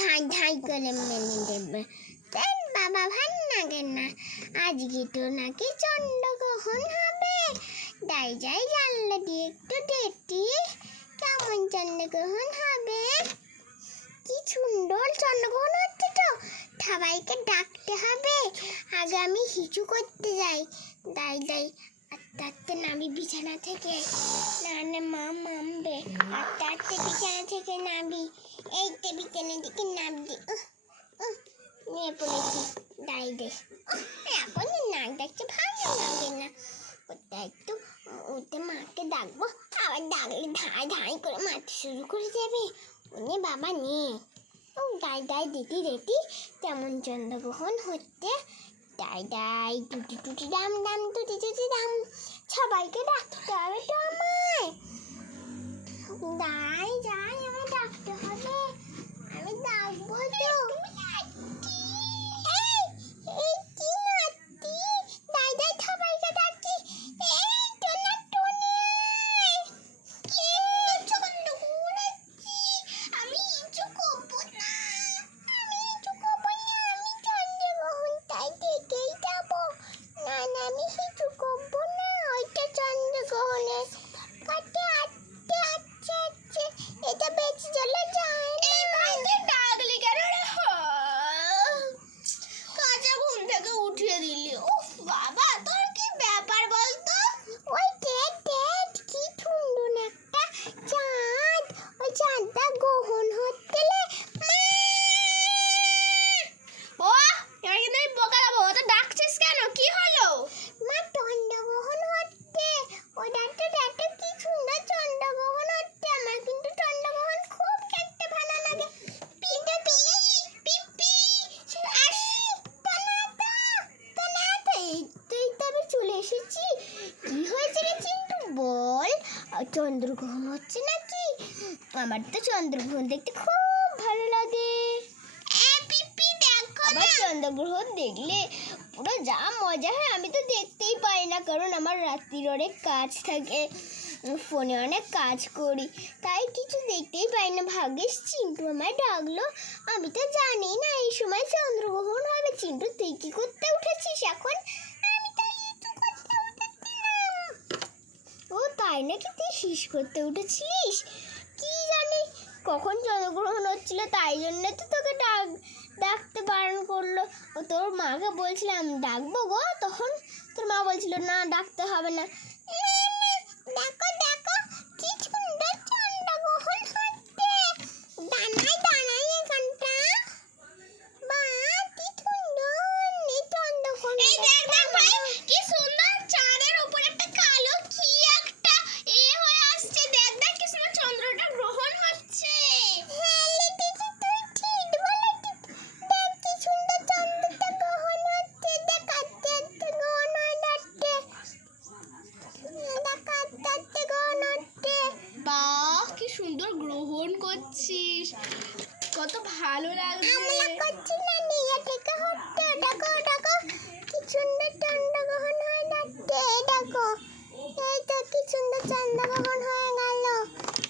ধাই ধাই করে মেনে দেবে। তাই বাবা ভাল লাগে না। আজকে তো নাকি চন্দ্রগ্রহণ হবে, তাই যাই জানলা দিয়ে একটু দেখি কেমন চন্দ্রগ্রহণ হবে। কি সুন্দর চন্দ্রগ্রহণ হচ্ছে তো, সবাইকে ডাকতে হবে। আগে আমি হিচু করতে যাই, দাই দাই আস্তে আস্তে নামি বিছানা থেকে, না মা মামবে। আস্তে আস্তে বিছানা থেকে নামি, এই তো বিছানা থেকে নামছি, নিয়ে পড়েছি। দাই দে এখন নাক ডাকছে, ভালো লাগে না। ওটা একটু ওতে মাকে ডাকবো, আবার ডাকলে ধাই ধাই করে মারতে শুরু করে দেবে। ওনে বাবা নিয়ে দাই দাই দিতি দিতি তেমন চন্দ্রগ্রহণ হচ্ছে। দাই দাই টুটি টুটি দাম দাম টুটি টুটি দাম, সবাইকে ডাকতে হবে তো আমায়। দাই যাই আমায় ডাকতে হবে, আমি ডাকবো তো। এই কি নাতি, দাই দাই সবাইকে ডাকি। এই টোনা টনি কে চন্দ্রগ্রহণ হচ্ছে, আমি কিছু করবো না, আমি চন্দ্রগ্রহণ তাই দেখেই যাবো। না না আমি কিছু করবো না, ওইটা চন্দ্রগ্রহণের কাছে আটকে আছে আছে, এটা বেঁচে চলে যায় না। ডাকলি কেন রে? কাজে ঘুম থেকে উঠিয়ে দিলি। উফ বাবা, তোর কি ব্যাপার বলতো? ওই দেখ দেখ কি সুন্দর একটা চাঁদ, ওই চাঁদটা গ্রহণ হচ্ছে। ও এবার কিন্তু আমি বোকা দেবো, তো ডাকছিস কেন, কি হলো? মা চন্দ্রগ্রহণ হচ্ছে, ওই ডাক্তার ডাক্তার কি সুন্দর চন্দ্রগ্রহণ হচ্ছে। আমার কিন্তু চন্দ্রগ্রহণ খুব দেখতে ভালো লাগে। পিপি পিপি আসি টানাটা টানাটা, এই তুই তো আমি চলে এসেছি। কি হয়েছে রে চিন্টু বল, চন্দ্রগ্রহণ হচ্ছে নাকি? আমার তো চন্দ্রগ্রহণ দেখতে খুব ভালো লাগে। আমার চন্দ্রগ্রহণ দেখলে পুরো যা মজা হয়, আমি তো দেখতেই পাই না, কারণ আমার রাত্রির অনেক কাজ থাকে, ফোনে অনেক কাজ করি, তাই কিছু দেখতেই পাই না। ভাগ্যিস চিন্টু আমায় ডাকলো, আমি তো জানি না এই সময় চন্দ্রগ্রহণ হবে। চিন্টু তুই কি করতে উঠেছিস এখন? আমি তো হিসু করতে উঠেছিলাম। ও তাই নাকি, তুই হিস করতে উঠেছিলিস? কি জানি কখন চন্দ্রগ্রহণ হচ্ছিল, তাই জন্য তো তোকে ডাকতে বারণ করলো। ও তোর মাকে বলছিলাম ডাকবো গো, তখন তোর মা বলছিল না ডাকতে হবে না। দেখো দেখো কি সুন্দর চন্দ্রগ্রহণ হচ্ছে, দানাই দানাই এখানটা। বা কি সুন্দর এই চন্দ্রগ্রহণ। এই দেখ দেখ ভাই, কি সুন্দর চাঁদের উপর একটা কালো কি একটা হয়ে আসছে। দেখ দেখ কি সুন্দর চন্দ্রটা গ্রহণ হচ্ছে। হ্যাঁ লিটিছি, তুই ঠিক বলেছিস। দেখ কি সুন্দর চন্দ্রটা গ্রহণ হচ্ছে, দেখ আস্তে আস্তে গ্রহণ হয়ে যাচ্ছে, দেখ আস্তে আস্তে গ্রহণ হচ্ছে। বাহ কি সুন্দর গ্রহণ করছিস, কত ভালো লাগছে। আমরা করছি না, নিজে থেকে হচ্ছে। দেখো দেখো কি সুন্দর চন্দ্রগ্রহণ হয়ে যাচ্ছে, দেখো এই তো কি সুন্দর চন্দ্রগ্রহণ হয়ে গেল,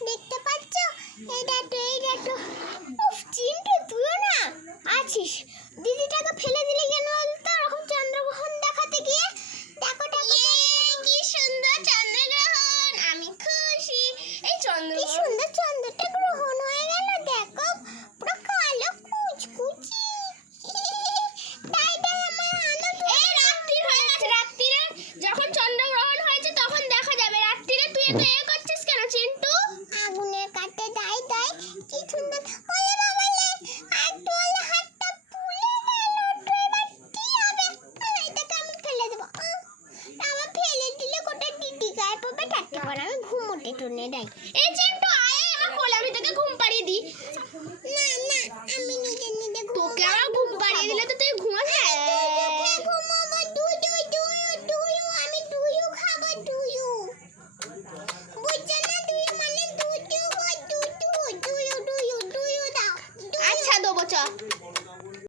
দেখতে পাচ্ছ? এই দেখো। উফ চিন্টু তুইও না আছিস, দিদিটাকে ফেলে দিলে কেন বলতো এরকম চন্দ্রগ্রহণ দেখাতে গিয়ে? দেখো দেখো কি সুন্দর চন্দ্রগ্রহণ, আমি খুশি। এই কি সুন্দর চন্দ্রটা গ্রহণ হয়ে গেল, দেখো পুরো কালো কুচকুচি। দাই দাই আমার আলো। এই রাত্রি হয়ে গেছে, রাত্রিরে যখন চন্দ্রগ্রহণ হয়েছে তখন দেখা যাবে, রাত্রিরে তুই এত করছিস কেন চিন্টু? আগুনের কাছে দাই দাই কি সুন্দর। ওলে বাবা লে, আর তোলে হাতটা পুড়ে গেল, তো এবার কি হবে? এটাকে আমি ফেলে দেবো। আমার ফেলে দিলে কোটা দিদি গায়ে পড়বে, থাকতে পারে। আমি ঘুমোতে টুনে দেয়। এই চিন্টু আয় আমার কোলে, আমি তোকে ঘুম পাড়িয়ে দিই। না না আমি নিজে নিজে তোকে আমার ঘুম পাড়িয়ে দিলে তো তুই ঘুমাস। ঘুমাবো দুয়ু আমি দুয়ু খাবো, দুয়ু বুঝছো না? দুয়ু মানে দুয়ু দাও। আচ্ছা দেবো চ।